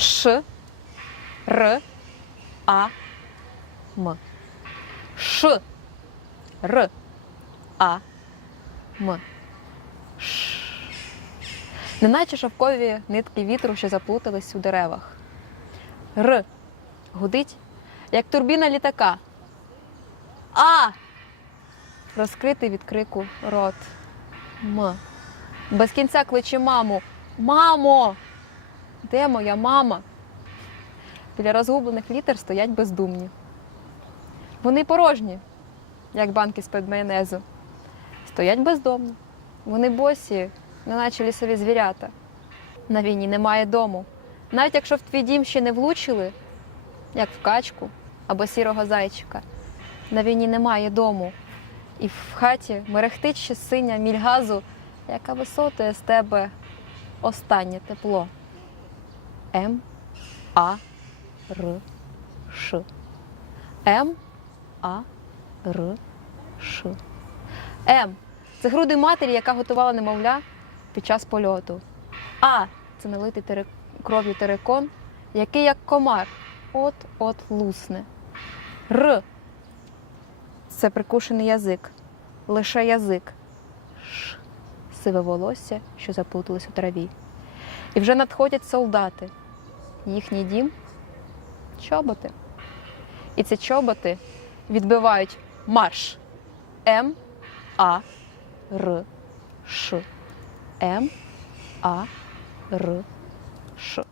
Ш, Р, А, М. Ш, Р, А, М. Ш. Неначе шовкові нитки вітру, що заплутались у деревах. Р. Гудить, як турбіна літака. А. Розкритий від крику рот. М. Без кінця кличе маму. Мамо! Де моя мама? Біля розгублених літер стоять бездумні. Вони порожні, як банки з-під майонезу. Стоять бездомно. Вони босі, неначе лісові звірята. На війні немає дому. Навіть якщо в твій дім ще не влучили, як в качку або сірого зайчика, на війні немає дому. І в хаті мерехтить ще синя міль газу, яка висотує з тебе останнє тепло. М А Р Ш. М А Р Ш. М. Це груди матері, яка готувала немовля під час польоту. А це налитий тере... кров'ю терекон, який як комар от-от лусне. Р. Це прикушений язик, лише язик. Ш. Сиве волосся, що заплутались у траві. І вже надходять солдати. Їхній дім чоботи. І ці чоботи відбивають марш. М А Р Ш. М А Р Ш.